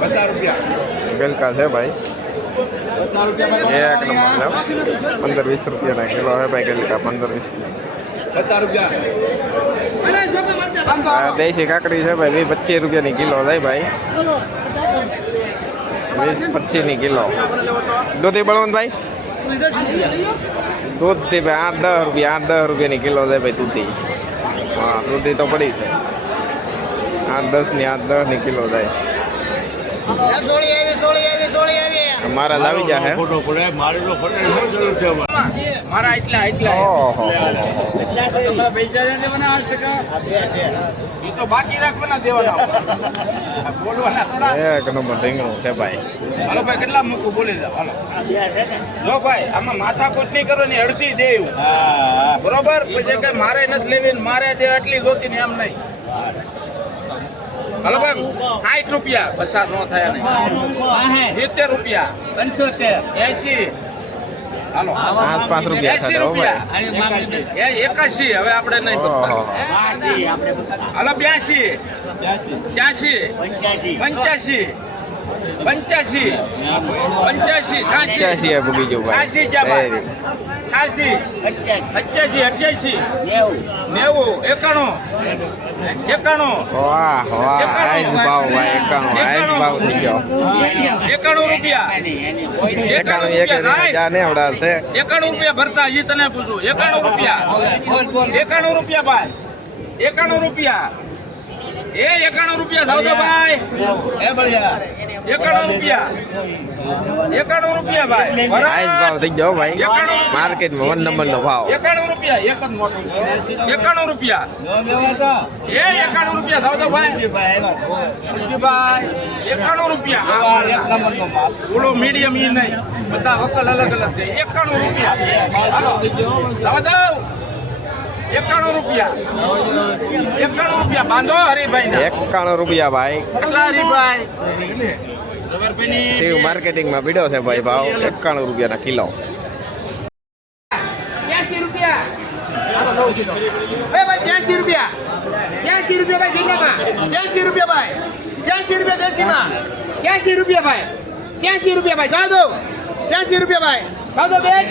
50 रुपया ગલકા છે ભાઈ 50 रुपया એક નંબર 15-20 રૂપિયાના કિલો છે ભાઈ ગલકા 15-20 50 रुपया દેશી કાકડી છે ભાઈ 20-25 રૂપિયાની કિલો થાય ભાઈ 20-25 કિલો દૂધી બળવંતભાઈ દૂધી ભાઈ 8-10 રૂપિયાની કિલો થાય ભાઈ દૂધી હા દૂધી તો પડી છે 8-10 કિલો થાય મારા જ આવી જાય મારા એટલા એ તો બાકી રાખવાના દેવાના બોલવાના થોડા એક નંબર રીંગણું છે ભાઈ હાલો ભાઈ કેટલા મૂકું બોલી જાવ હાલો જો ભાઈ આમાં માથાકૂટ નહીં કરો ને અડધી દે એવું બરોબર પછી કઈ મારે નથી લેવી મારે તે આટલી જોતી ને એમ નહીં હાલો ભાઈ 60 રૂપિયા પસાર નો થાય નહીં 70 રૂપિયા 80 હાલો 5 રૂપિયા 80 રૂપિયા 81 હવે આપણે નહીં હાલો 82 83 85 85 85 ભૂગી જવું ભાઈ 86 88 90 91 વાહ આજ ભાવ ભાઈ 91 ભાવ થઈ ગયો 91 રૂપિયા 91 ને આવડા છે 91 રૂપિયા ભરતા હજી તને પૂછું 91 રૂપિયા 91 રૂપિયા ભાઈ 91 રૂપિયા એ 91 રૂપિયા થાવ તો ભાઈ એ બળિયા 91 રૂપિયા 91 રૂપિયા ભાઈ આજ ભાવ થઈ ગયો ભાઈ માર્કેટમાં 1 નંબરનો ભાવ 91 રૂપિયા એક જ મોટો 91 રૂપિયા એ 91 રૂપિયા થાવ તો ભાઈ ભાઈ 91 રૂપિયા એક નંબરનો ભાવ બોલો મીડિયમ ઈ નહીં બધા વકલ અલગ અલગ છે 91 રૂપિયા હાલો થાવ દો 91 રૂપિયા બાંધો હરીભાઈ 91 રૂપિયા ભાઈ કેટલા હરીભાઈ શિવ માર્કેટિંગમાં પીડ્યો છે ભાઈ ભાવ 91 રૂપિયાના કિલો 80 રૂપિયા ભાઈ 80 રૂપિયા 80 રૂપિયા ભાઈ ગંગામાં 80 રૂપિયા ભાઈ 80 રૂપિયા દેશીમાં 80 રૂપિયા ભાઈ 80 રૂપિયા ભાઈ જાવ દો 80 રૂપિયા ભાઈ જાવ દો બેન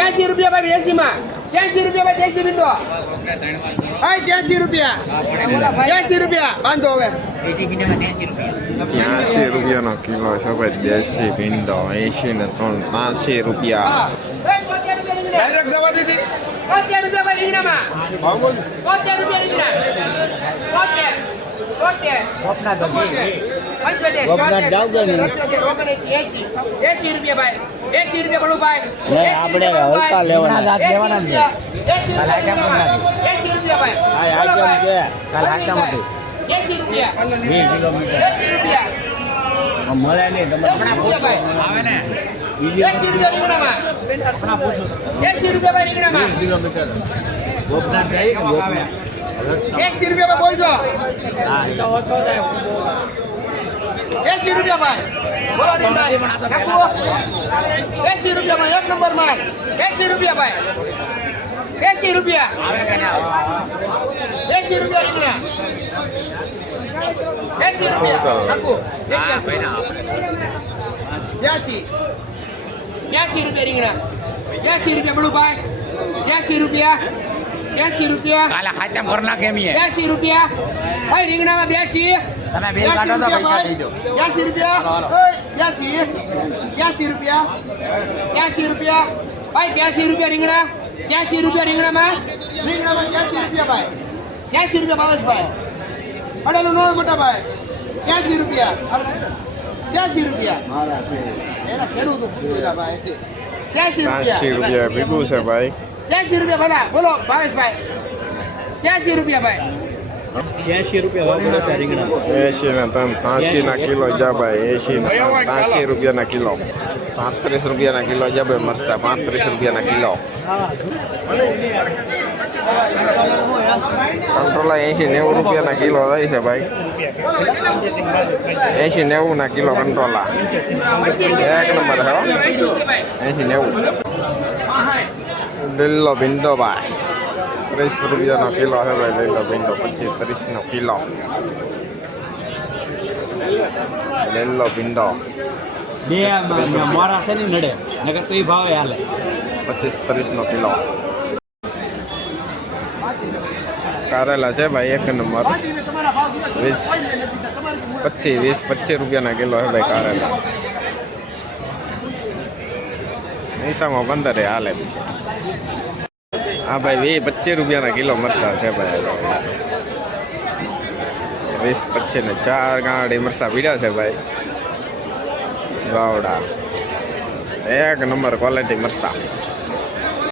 80 રૂપિયા ભાઈ દેશીમાં 80 રૂપિયા ભાઈ દેશી બિંદો ભાઈ 80 રૂપિયા 80 રૂપિયા બાંધો હવે 80 રૂપિયાનો કિલો છે ભાઈ દેશી ભીંડો 80 ને 80 રૂપિયા ડાયરેક્ટ જવા દીધી 70 રૂપિયા ભાઈ રીંગણામાં 70 રૂપિયા રીંગણા 80 રૂપિયા ભાઈ 80 રૂપિયા બળું ભાઈ આપણે હલકા લેવાના 80 રૂપિયા ભાઈ 80 રૂપિયા 80 રૂપિયા મળે નહીં તમને 80 રૂપિયા આવે ને 80 રૂપિયા રીંગણામાં 80 રૂપિયા ભાઈ રીંગણામાં કિલોમીટર ગોપનાથ જાય કે ગોપનાથ 80 રૂપિયા ભાઈ બોલજો 80 રૂપિયા ભાઈ બોલો રીંગણા 80 રૂપિયા ભાઈ એક નંબર માલ 80 રૂપિયા ભાઈ 80 રૂપિયા 80 રૂપિયા રીંગણા 80 રૂપિયા કાકુ 82 રૂપિયા રીંગણા 80 રૂપિયા બળું ભાઈ 80 રૂપિયા 80 રૂપિયા કાલા ખાતા ભર નાખે એમ 80 રૂપિયા ભાઈ રીંગણામાં 82 તમે બિલ કાઢો તો પૈસા દઈ દો 80 રૂપિયા 80 રૂપિયા 80 રૂપિયા ભાઈ 83 રૂપિયા રીંગણા 83 રૂપિયા રીંગણામાં 83 રૂપિયા ભાઈ 83 રૂપિયા ભાવેશભાઈ અડેલું નો મોટા ભાઈ 83 રૂપિયા 83 રૂપિયા એના ખેડૂતો પૂછેલા ભાઈ 83 રૂપિયા 80 રૂપિયા ભેગું છે ભાઈ 83 રૂપિયા ભલા બોલો ભાવેશભાઈ 83 રૂપિયા ભાઈ 80 રૂપિયા વાળા રીંગણા 80 ના કિલો જા ભાઈ 80 રૂપિયાના કિલો 35 રૂપિયાના કિલો જા ભાઈ મરસા 35 રૂપિયાના કિલો કંટ્રોલા 80-90 રૂપિયાના કિલો થાય છે ભાઈ 80-90 ના કિલો કંટ્રોલા એક નંબર છે 80-90 લીલો ભીંડો ભાઈ 30 રૂપિયાનો કિલો છે ભાઈ લીલો ભીંડો 25-30 નો કિલો લીલો ભીંડો બે મોરા છે ને નડે નકર તો એ ભાવે હાલે 25-30 કિલો. કારેલા છે ભાઈ એક નંબર 20-25 રૂપિયાના કિલો છે ભાઈ કારેલા. પૈસામાં 15 હાલે છે. હા ભાઈ 20-25 રૂપિયાના કિલો મરચા છે ભાઈ. 20-25 ને 4 ગાંડી મરચા પીડ્યા છે ભાઈ. વાવડા એક નંબર ક્વોલિટી મરચા.